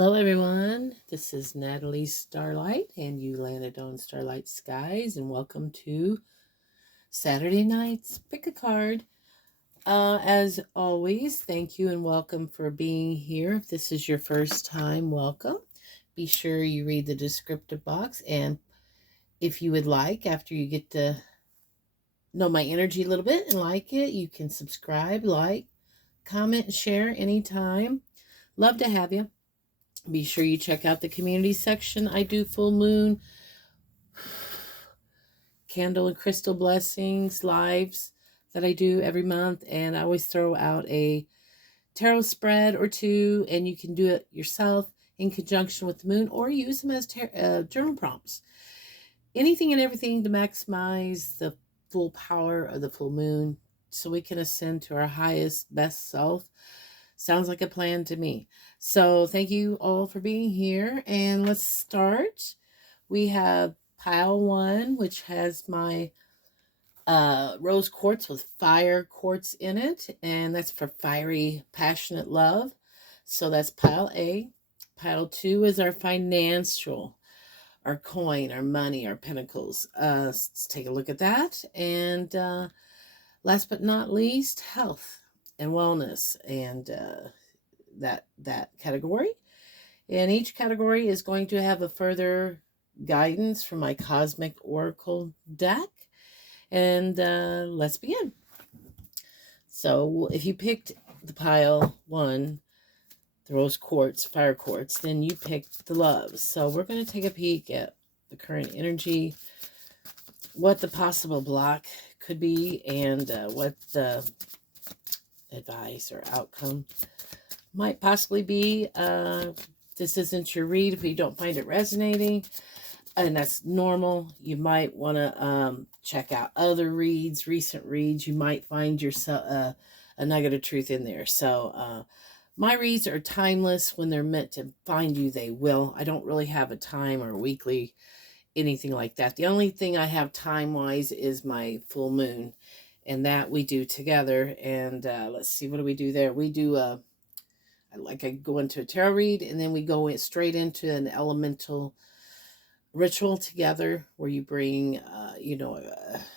Hello, everyone. This is Natalie Starlight, and you landed on Starlight Skies, and welcome to Saturday night's Pick a Card. As always, thank you and welcome for being here. If this is your first time, welcome. Be sure you read the descriptive box, and if you would like, after you get to know my energy a little bit and like it, you can subscribe, like, comment, and share anytime. Love to have you. Be sure you check out the community section. I do full moon, candle and crystal blessings lives that I do every month. And I always throw out a tarot spread or two, and you can do it yourself in conjunction with the moon or use them as journal prompts. Anything and everything to maximize the full power of the full moon so we can ascend to our highest, best self. Sounds like a plan to me. So thank you all for being here, and let's start. We have pile 1, which has my rose quartz with fire quartz in it, and that's for fiery, passionate love. So that's pile A. Pile 2 is our financial, our coin, our money, our pentacles. Let's take a look at that. And last but not least, health and wellness, and that category. And each category is going to have a further guidance from my Cosmic Oracle deck. And let's begin. So if you picked the pile 1, the rose quartz, fire quartz, then you picked the love. So we're going to take a peek at the current energy, what the possible block could be, and what the advice or outcome might possibly be. This isn't your read if you don't find it resonating, and that's normal. You might want to check out other reads, recent reads. You might find yourself a nugget of truth in there. So my reads are timeless. When they're meant to find you, they will. I don't really have a time or weekly anything like that. The only thing I have time-wise is my full moon, and that we do together. And let's see, what do we do there? We do I go into a tarot read, and then we go straight into an elemental ritual together where you bring,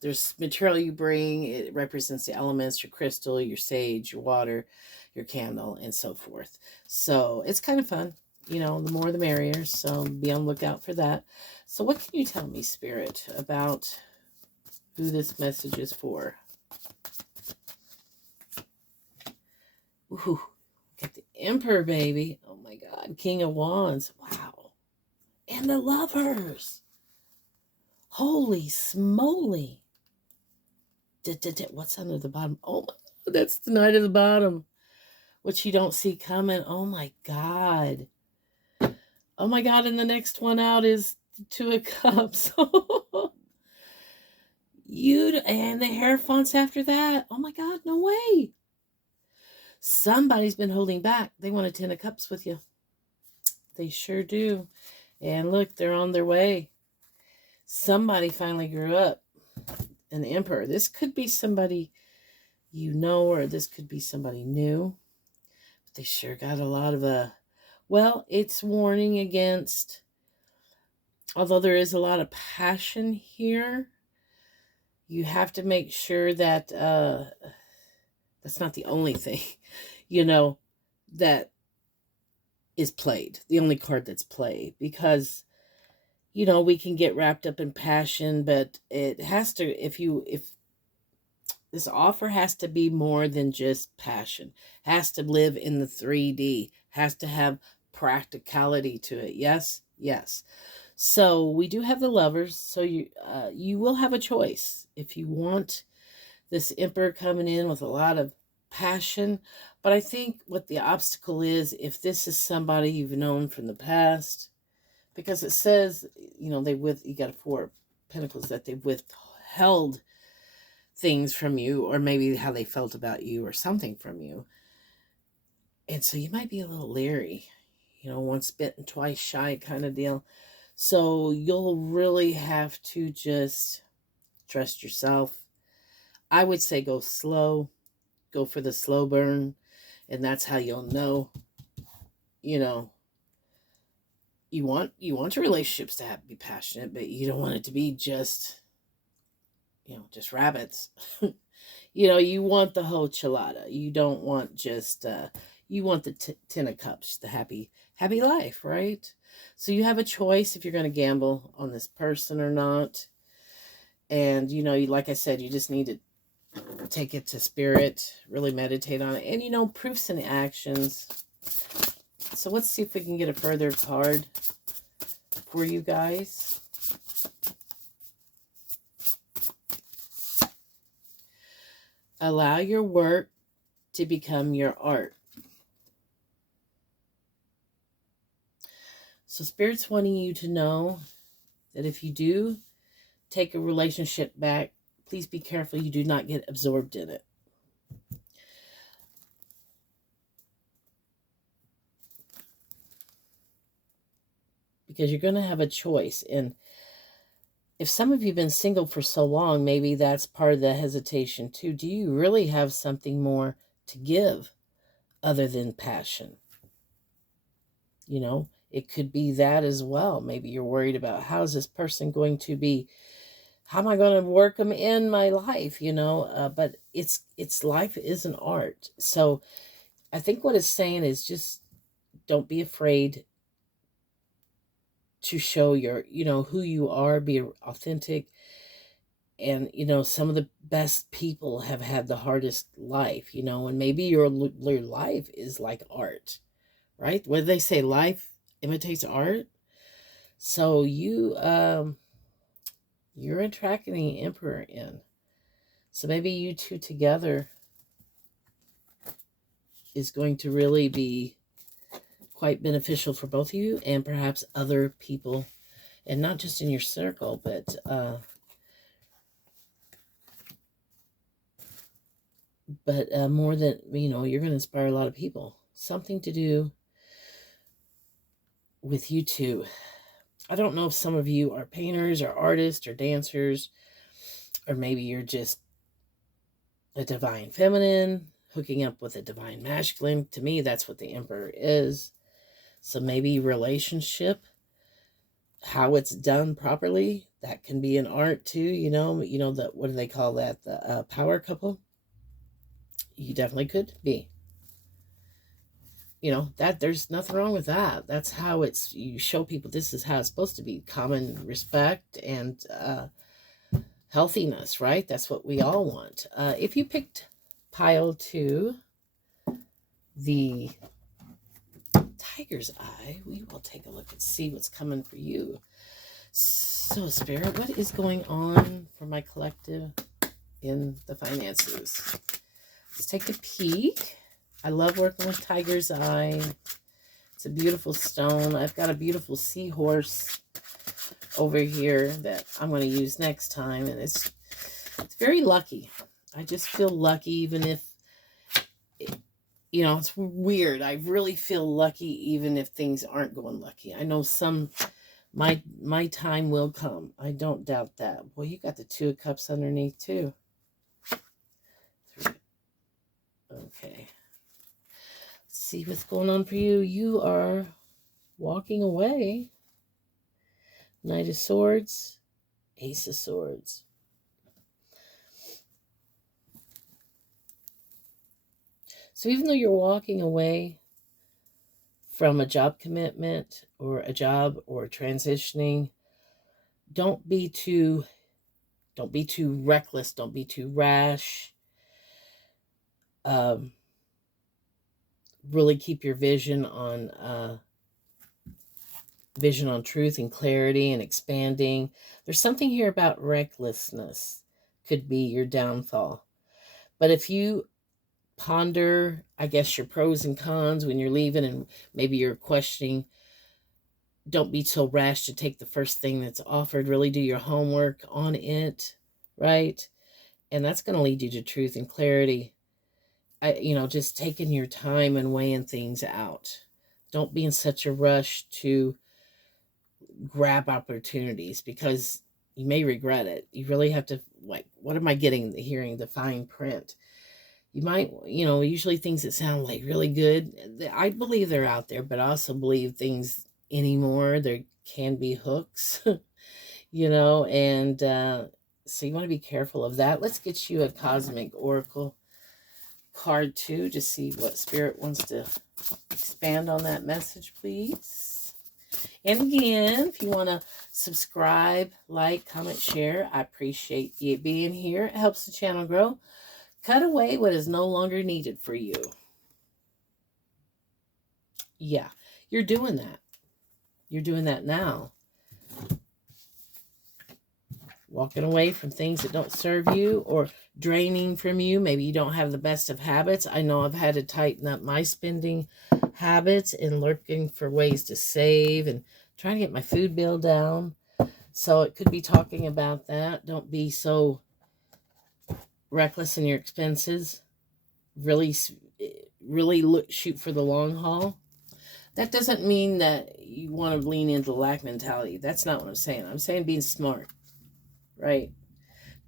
there's material you bring. It represents the elements, your crystal, your sage, your water, your candle, and so forth. So it's kind of fun. The more the merrier. So be on the lookout for that. So what can you tell me, Spirit, about who this message is for? Ooh, get the Emperor, baby. Oh my God. King of Wands. Wow. And the Lovers. Holy smoly. What's under the bottom? Oh my God, that's the Knight of the Bottom, which you don't see coming. Oh my God. Oh my God, and the next one out is the Two of Cups. And the Hierophants after that. Oh my God, no way. Somebody's been holding back. They want a 10 of Cups with you. They sure do. And look, they're on their way. Somebody finally grew up. An Emperor. This could be somebody you know, or this could be somebody new. But they sure got a lot of it's warning against, although there is a lot of passion here, you have to make sure that that's not the only thing, that is played, the only card that's played, because, we can get wrapped up in passion, but it has to, if this offer has to be more than just passion, has to live in the 3D, has to have practicality to it. Yes. So we do have the Lovers. So you will have a choice if you want this Emperor coming in with a lot of passion. But I think what the obstacle is, if this is somebody you've known from the past, because it says, you got a 4 of Pentacles, that they've withheld things from you, or maybe how they felt about you or something from you. And so you might be a little leery, once bitten, twice shy kind of deal. So you'll really have to just trust yourself. I would say go slow, go for the slow burn, and that's how you'll know, you want your relationships to be passionate, but you don't want it to be just, just rabbits. You want the whole chilada. You don't want just you want the 10 of cups, the happy life, right? So you have a choice if you're going to gamble on this person or not. And like I said, you just need to take it to spirit, really meditate on it, and proofs and actions. So let's see if we can get a further card for you guys. Allow your work to become your art. So Spirit's wanting you to know that if you do take a relationship back, please be careful you do not get absorbed in it. Because you're going to have a choice. And if some of you have been single for so long, maybe that's part of the hesitation too. Do you really have something more to give other than passion? It could be that as well. Maybe you're worried about how is this person going to be, how am I going to work them in my life, but it's life is an art. So I think what it's saying is just don't be afraid to show your, who you are, be authentic. And, some of the best people have had the hardest life, and maybe your life is like art, right? What do they say? Life imitates art. So you're attracting the Emperor in. So maybe you two together is going to really be quite beneficial for both of you and perhaps other people, and not just in your circle, but more than, you're going to inspire a lot of people. Something to do with you two. I don't know if some of you are painters or artists or dancers, or maybe you're just a divine feminine hooking up with a divine masculine. To me, that's what the Emperor is. So maybe relationship, how it's done properly, that can be an art too. What do they call that? The power couple. You definitely could be. That there's nothing wrong with that. That's how you show people this is how it's supposed to be. Common respect and healthiness, right? That's what we all want. If you picked pile 2, the Tiger's Eye, we will take a look and see what's coming for you. So, Spirit, what is going on for my collective in the finances? Let's take a peek. I love working with Tiger's Eye. It's a beautiful stone. I've got a beautiful seahorse over here that I'm going to use next time. And it's very lucky. I just feel lucky even if, it's weird. I really feel lucky even if things aren't going lucky. I know my time will come. I don't doubt that. Boy, you got the 2 of Cups underneath too. Okay. Let's see what's going on for you. You are walking away. Knight of Swords, Ace of Swords. So even though you're walking away from a job commitment or a job or transitioning, don't be too reckless. Don't be too rash. Really keep your vision on truth and clarity and expanding. There's something here about recklessness could be your downfall. But if you ponder, I guess, your pros and cons when you're leaving, and maybe you're questioning, don't be so rash to take the first thing that's offered. Really do your homework on it, right? And that's going to lead you to truth and clarity. Just taking your time and weighing things out. Don't be in such a rush to grab opportunities because you may regret it. You really have to, what am I getting, hearing the fine print? You might, usually things that sound like really good, I believe they're out there, but I also believe things, anymore. There can be hooks, you know, and so you want to be careful of that. Let's get you a cosmic oracle card too to see what spirit wants to expand on that message, please. And again, if you want to subscribe, like, comment, share, I appreciate you being here. It helps the channel grow. Cut away what is no longer needed for you. Yeah, you're doing that. You're doing that now. Walking away from things that don't serve you or draining from you. Maybe you don't have the best of habits. I know I've had to tighten up my spending habits and looking for ways to save and trying to get my food bill down. So it could be talking about that. Don't be so reckless in your expenses. Really shoot for the long haul. That doesn't mean that you want to lean into the lack mentality. That's not what I'm saying. I'm saying being smart, right?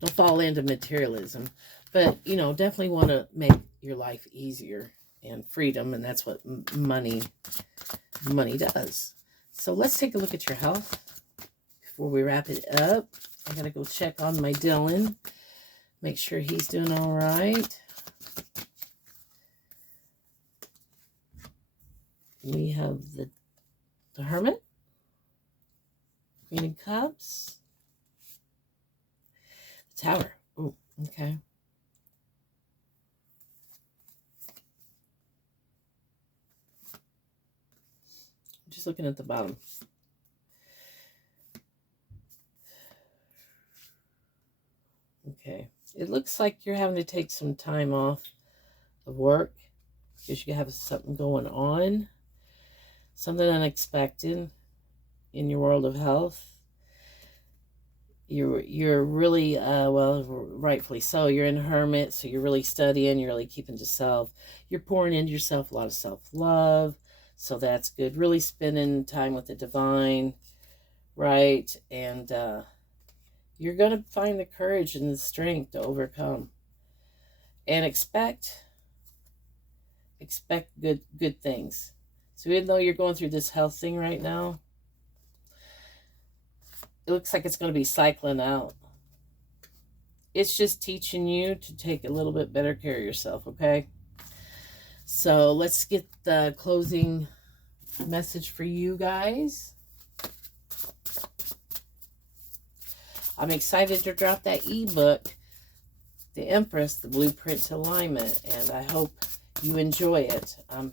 Don't fall into materialism. But, you know, definitely want to make your life easier and freedom. And that's what money does. So let's take a look at your health before we wrap it up. I got to go check on my Dylan. Make sure he's doing all right. We have the Hermit, Queen of Cups, the Tower. Oh, okay. I'm just looking at the bottom. Okay. It looks like you're having to take some time off of work because you have something going on. Something unexpected in your world of health. You're really, well, rightfully so. You're in Hermit, so you're really studying. You're really keeping to yourself. You're pouring into yourself a lot of self-love, so that's good. Really spending time with the divine, right? And you're going to find the courage and the strength to overcome. And expect good things. So even though you're going through this health thing right now, it looks like it's going to be cycling out. It's just teaching you to take a little bit better care of yourself, okay? So let's get the closing message for you guys. I'm excited to drop that ebook, The Empress, The Blueprint to Alignment, and I hope you enjoy it. I'm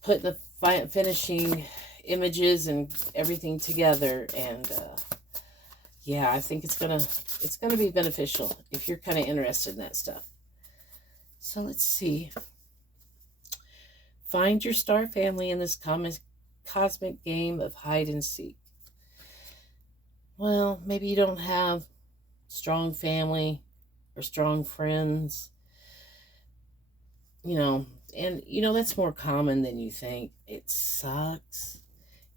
putting the finishing images and everything together, and yeah, I think it's gonna be beneficial if you're kind of interested in that stuff. So let's see. Find your star family in this cosmic game of hide and seek. Well, maybe you don't have strong family or strong friends, you know, and you know that's more common than you think. It sucks.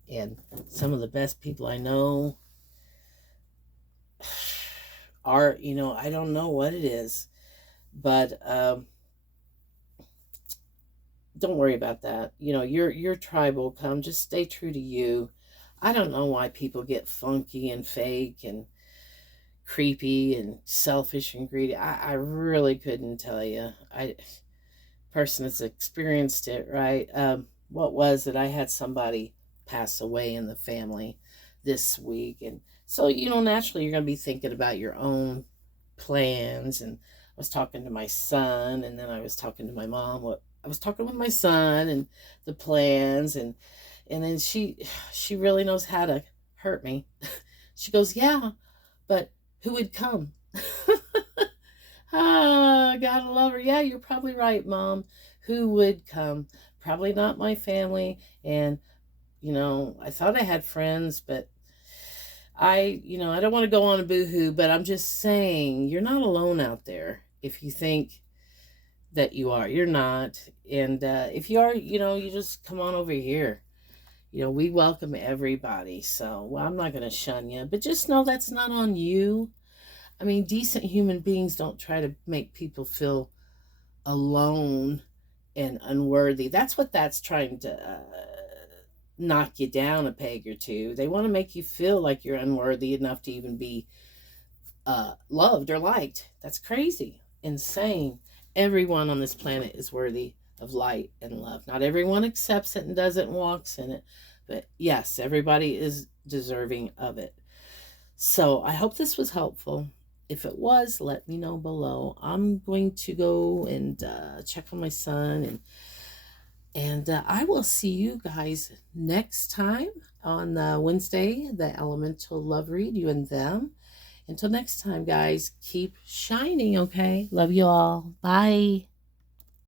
And some of the best people I know are, you know, I don't know what it is, but don't worry about that. You know, your tribe will come. Just stay true to you. I don't know why people get funky and fake and creepy and selfish and greedy. I really couldn't tell you. Person that's experienced it, right? What was it? I had somebody pass away in the family this week, and so, you know, naturally you're going to be thinking about your own plans. And I was talking to my son, and then I was talking to my mom. I was talking with my son and the plans, and then she really knows how to hurt me. She goes, yeah, but who would come? Ah, gotta love her. Yeah, you're probably right, Mom. Who would come? Probably not my family. And, you know, I thought I had friends, but I don't want to go on a boohoo, but I'm just saying, you're not alone out there. If you think that you are, you're not. And if you are, you know, you just come on over here. You know, we welcome everybody. So, well, I'm not going to shun you, but just know that's not on you. I mean, decent human beings don't try to make people feel alone and unworthy. That's what that's trying to knock you down a peg or two. They want to make you feel like you're unworthy enough to even be loved or liked. That's crazy, insane. Everyone on this planet is worthy of light and love. Not everyone accepts it and does it and walks in it, but yes, everybody is deserving of it. So I hope this was helpful. If it was, let me know below. I'm going to go and check on my son, and I will see you guys next time on Wednesday, the Elemental Love Read, you and them. Until next time, guys, keep shining, okay? Love you all. Bye.